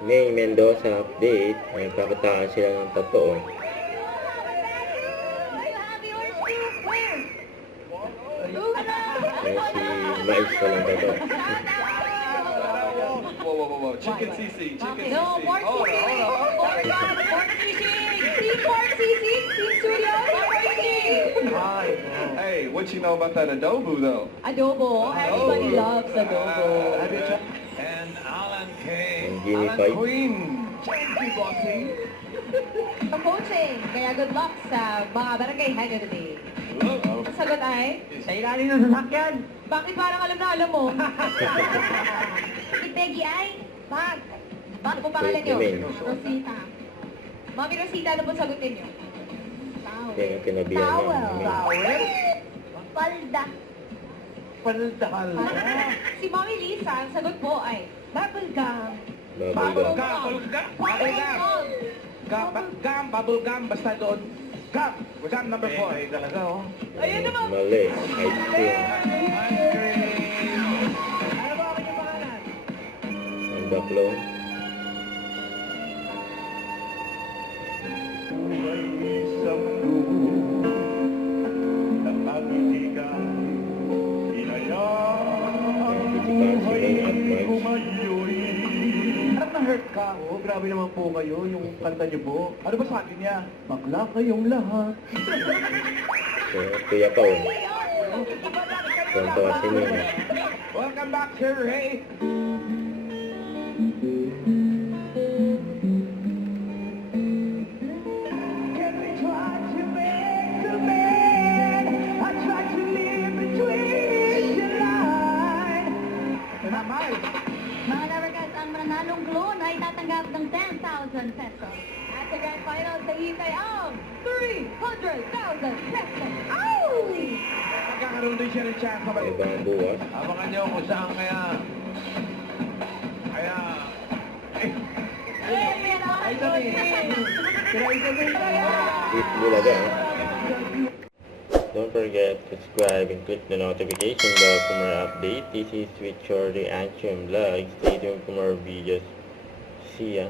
May Mendoza update. May kakitaan sila ng totoo. May si Mais pa lang totoo. Whoa. Chicken CC. No, pork sisig. Pork sisig. Team pork sisig. Team studio. Pork sisig. Hey, what you know about that adobo though? Adobo. Everybody loves adobo. And Alan K. Ang Jimmy Alan Fight. Queen. Thank you, bossing. Ang coaching. Kaya good luck sa mga barangay head of the day. Ang sagot ay? Sa ilalim ng sasakyan. Bakit parang alam na alam mo? Si Peggy ay? Bag. Ano po pangalan niyo? Wait, Rosita. Mami Rosita, ano po sagutin niyo? Towel. Kaya nga tinabihan niya. Towel. Palda. Pandahal. Si Mami Lisa, ang sagot po ay bubble gum. Babay ka. Bubble gum, basta doon. Gum. Gum number 4. Talaga, oh. Ayun naman. Mali. Ice cream. Ice cream. Ano ba ang inyong pangalan? Ang baklong. Parang na-hurt ka. Oh, grabe naman po kayo, yung kanta niyo po. Ano ba sabi niya? Bakla kayong lahat. So, Kuya Pao. Kwento kasi niya. Welcome back, Sir Ray. Mga Labarkas, ang mananalong clone ay tatanggap ng 10,000 pesos. At sa grand final, sa hintay ang 300,000 pesos. Ow! Magkakaroon din siya ng chance sa balik. Ibang buwas. Abangan niyo kung saan kaya... Ay, dali. Eat Bulaga. Don't forget to subscribe and click the notification bell for more updates. This is with Shorty Action Vlog. Stay tuned for more videos. See ya.